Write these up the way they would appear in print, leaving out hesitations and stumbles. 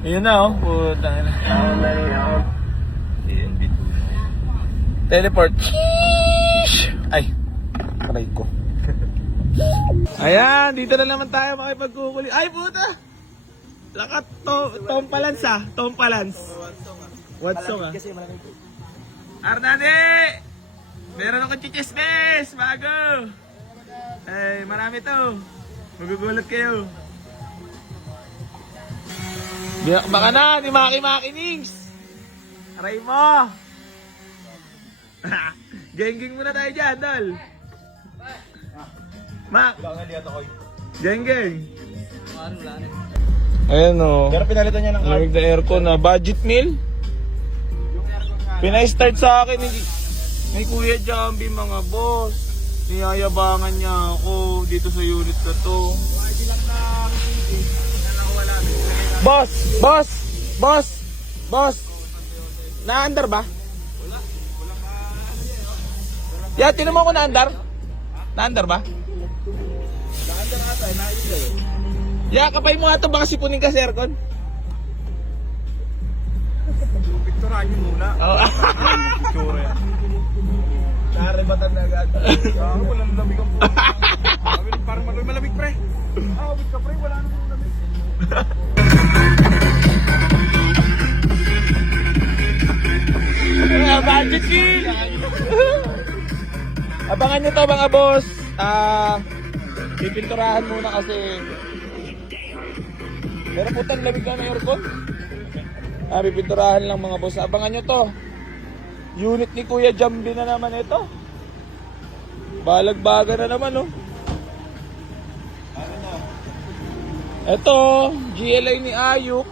Yun na oh, putang ina. Teleport. Ay, aray ko. Ayan, dito na naman tayo makipagkukuli. Ay, puta! Lakat, Tom Palans ah. Tom Palans. Watsong ah. Arnane! Meron akong chichismes! Bago! Ay, marami to. Magugulat kayo. Baka na, ni Maki Nings. Aray mo. Geng-geng muna tayo dyan, Dol. Mak. Geng-geng. Ayan o. Pero pinalitan niya ng car. Lamig na aircon na. Budget meal? Pinay-start sa akin ni Kuya Jambi, mga boss. Niyayabangan niya ako dito sa unit ko to. Boss! Boss! Boss! Boss! Na-under ba? Wala ka. Yeah, tinan mo ako na-under? Na-under ba? Na-under ata, naisa eh. Yeah, kapay mo nga ito, baka sipunin ka sa aircon. Picturean niyo muna. Oo. Picture yan. Narebatan na agad. Walang lamig ang buhay. Parang malamig pre. Wait ka pre, wala namang lamig. Budget meal! Abangan nyo to mga boss. Pipinturahan muna kasi. Pero putang lamig na ng aircon. Pipinturahan lang mga boss. Abangan nyo to. Unit ni Kuya Jambi na naman ito. Balagbaga na naman oh. Ito, GLA ni Ayuk.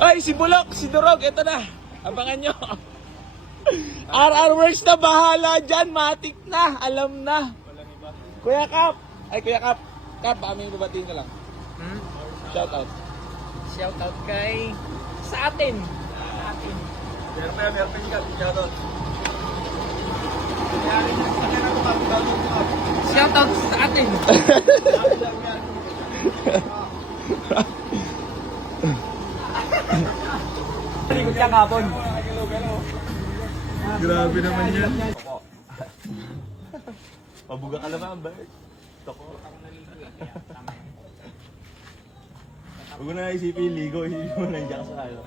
Ay, si Bulok, si Durog, ito na. Abangan nyo. RR Works na bahala dyan, matik na, alam na. Kuya Kap, Kuya Kap, aming babatiin ka lang. Shout out. Shout out kay sa atin. Meron pa yung shoutout. Shout out sa atin. Likod ka kapon. Grabe naman yan. Pabuga ka naman, Bert. Toko. Huwag mo na isipin ligo, isipin mo nandiyan ka sa ano.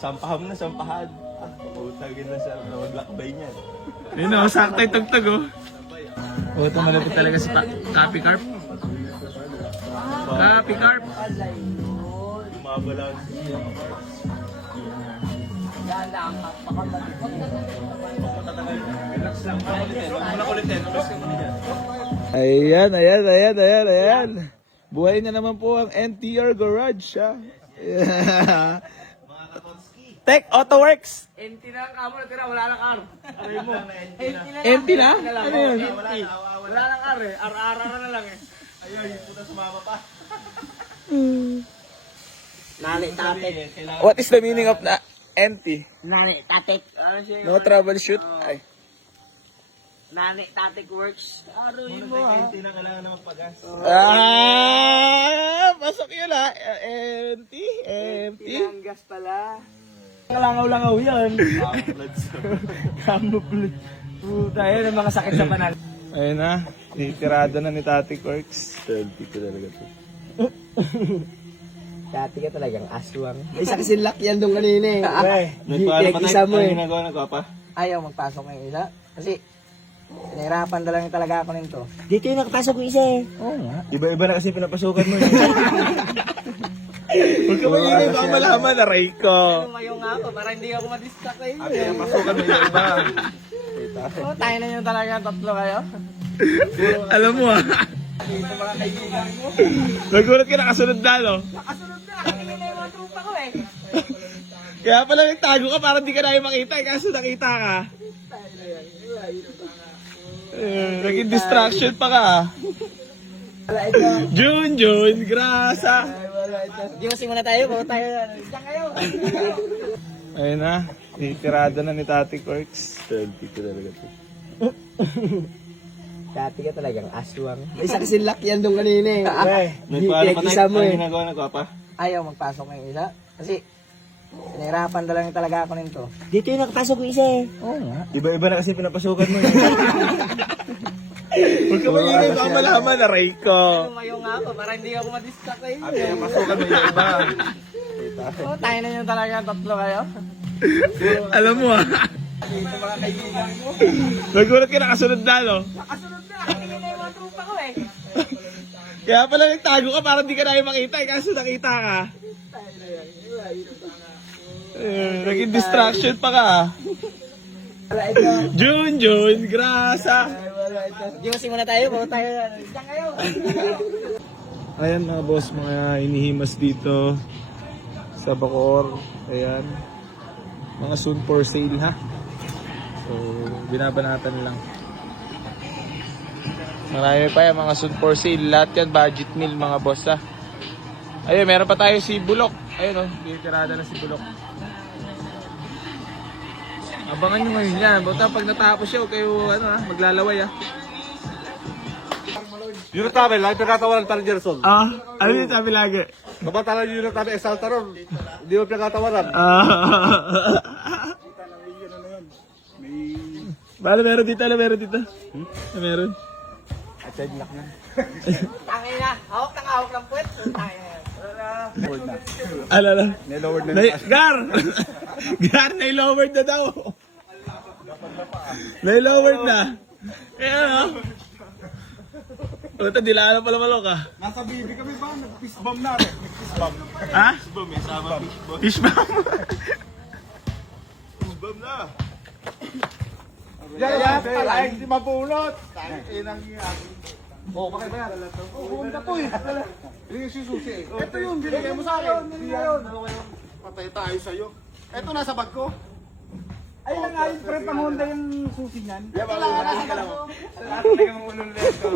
Sampahan mo na, sampahan. Putagin na siya, maglakbay niya. Yun o, saktay tugtog o. O, ito malapit talaga sa Copy Carp. Copy Carp. Bumabalang. Relax lang. Huwag mo na kulitin. Relax ka muna dyan. Ayan. Buhay na naman po ang NTR Garage ha. Tech Auto Works. Empty na ang kamo, tira wala nang car. Aray mo. Empty na? Ano yun? Empty. Wala nang car eh. Ar-ara na lang eh. Ayun, puta sumama pa. Nani tatik. What is the meaning of na empty? Nani tatik. Ano siya? No troubleshoot? Ay. Nani tatik works. Aroy mo Kung ha. hindi na kailangan na magpagas. Pasok yun ha. Empty. Pinanggas pala. Langaw-langaw yan. Camouflage. Puta, yun ang mga sakit sa panal. Ayun na. Titirada na ni Tati Works. Selfie ko talaga to. Dati ka talagang aswang. May sakit lakyan doon kanina eh. Isa mo eh. Ano ginagawa ng kwapa? Ayaw magpasok ng isa. Kasi, nahirapan talaga talaga ako nito. Dito yung nakapasok yung isa eh. Oo nga. Iba-iba na kasi pinapasukan mo eh. Huwag ka maingay baka malaman na Ray ko. Tumayo nga ako para hindi ako ma-distract kayo. Abi, ang pasukan mo yung iba. Oh, tayo na yung talaga tatlo kayo. Alam mo ha. Dito mga kaibigan mo. Nagulat ka nakasunod na no? Nakasunod na. Nakingin na yung mga trupa ko eh. Kaya pala nagtago ka para di ka na makita. Kaso nakita ka. Naging distraction pa ka. Wala ito. Jun, grasa. Wala ito. Gimusing muna tayo. Bago tayo. Diyan kayo. Ayun na. Titirada na ni Tati Works. Selfie ko talaga to. Dati ka talagang aswang. May sakit lakyan doon kanina eh. May paano pa Isa tayo? mo Ano eh. ginagawa ng kwapa? ayaw magpasok ng isa. Kasi, pinahirapan talaga ako nito. Dito yung nakapasok yung isa eh. Oo nga. Iba-iba na kasi pinapasukan mo eh. Huwag ka maingay, baka malaman na Ray ko. Tumayo nga ako para hindi ako madistract kayo. At pinapasukan mo yung iba. Oo, tayo na yun talaga, tatlo kayo. Alam mo ah. Dito mga kaibigan mo. Nagulat ka nakasunod na, no? Nakasunod na, hindi na yung mga trupa ko eh. Kaya pala nagtago ka para di ka namin makita eh, kaso nakita ka. Naging distraction pa ka ah. Wala ito. Jun, grasa. Diyosin muna tayo, bago tayo. Diyan kayo. Ayan mga boss, mga inihimas dito sa Bacoor. Ayan. Mga soon for sale ha. So, binabanatan lang. Marami pa yan mga soon for sale. Lahat yan budget meal mga boss ha. Ayun, meron pa tayo si Bulok. Ayun o, tirada na si Bulok. Abangan nyo ngayon yan. Buta pag natapos siya, huwag kayo maglalaway ha. Yun ang tabi, lagi pinakatawaran para Gerson. Ano yung sabi lagi? Babatalan yun ang tabi, exalta ron. Hindi mo pinakatawaran. Bala, meron dito. Meron? Tangin na, hawak ng puwet. Tangin na. Alala. Nilowered Gar! Gar, nailowered na daw. Nailowered na. Kaya ano? Puta, dilaan pala malok ah. Nasa bibi kami ba? Nag-fist bomb na rin. Fist bomb. Ha? Fist bomb eh, sama fist bomb. Fish bomb. Fist bomb na. Yan, palay, hindi mapulot. Inang yan. Oh, bakit ba yan? Oh, humda po eh. Hindi yung sususi eh. Ito yun, binigay mo sa akin. Patay tayo sa'yo. Ito nasa bag ko. Ay na nga yung pre, pang-Honda yung susi niyan. Yan, wala ka nasa bag ko. Talagang ulul nito.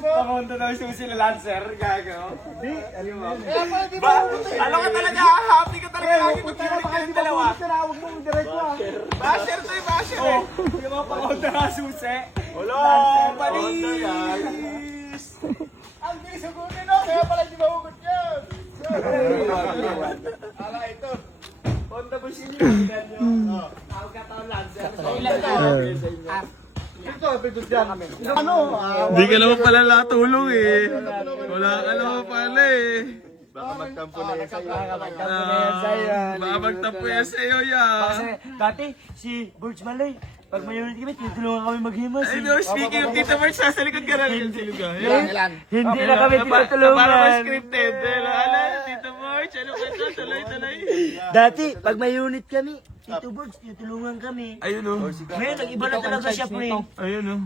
Pang-Honda daw yung susi na Lancer, gago. Hindi, ano mo? Kaya pala, di ba? Alam ka talaga, happy ka talaga lagi mag-unit ka ng dalawa. Tinawag mo yung diretso ah. Basher to basher eh. Yung mga pang-Honda nga susi. Wala, panis. Ang bilis ang gutin, no? Kaya pala di mahugot yan. Ala, ito. Honda Bushil yun. Tawag ka taon Lancer. Ito, pindot yan. Ano? Hindi ka naman pala natulong eh. Wala ka naman pala eh. Baka magtampo na yan sa'yo. Baka magtampo yan sa'yo yan. Kasi dati si Burj Malay, pag may unit kami, tinutulungan kami maghimas. Ay no, speaking of Tita March, nasa likod ka na rin. Hindi na kami Para tinutulungan. scripted. Ala, Tita March, ano ka ito? Tuloy. Dati, pag may unit kami, Tito Burj, tinutulungan kami. Ayun o. Ngayon, nag-iba na talaga siya, pre. Ayun o.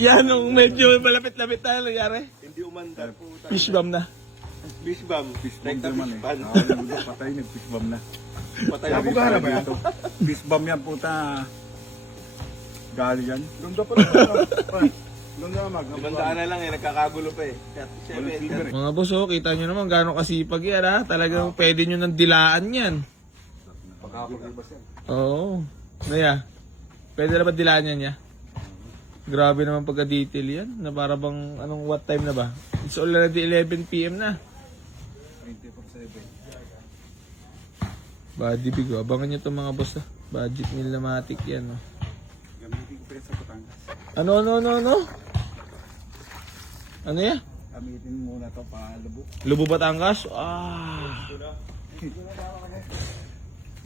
Yan, nung medyo malapit-lapit tayo, nangyari. Hindi umandar po. Fish bomb na. Fish bomb. Fish bomb naman eh. Patay, nag-fish bomb na. Patay Sabi na pa ba yan? Fish bomb yan, puta. Gali yan. Ganda pa rin. Ganda mag. Gandaan na lang eh. Nagkakagulo pa eh. Walang speaker eh. Mga boss, oh, kita nyo naman gano'ng kasipag yan ha. Talagang pwede nyo nang dilaan yan. Pagkakapagibas yan. Oo. Naya, pwede na ba dilaan yan ya? Grabe naman pagka-detail yan. Na para bang, anong what time na ba? It's already 11 PM na. 24/7. Body big, oh. Abangan nyo itong mga boss ha. Budget meal na matik yan. Oh. Gamitin ko pa yan sa Batangas. Ano? Ano yan? Gamitin muna to pa lubo. Lubo Batangas?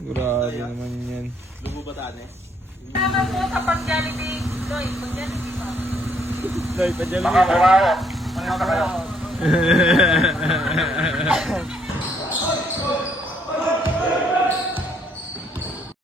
Grabe naman yan. Lubo Batanes. Tama po kapag Jollibee. Loy, pag Jollibee pa. Baka kumao. Ano ka kayo?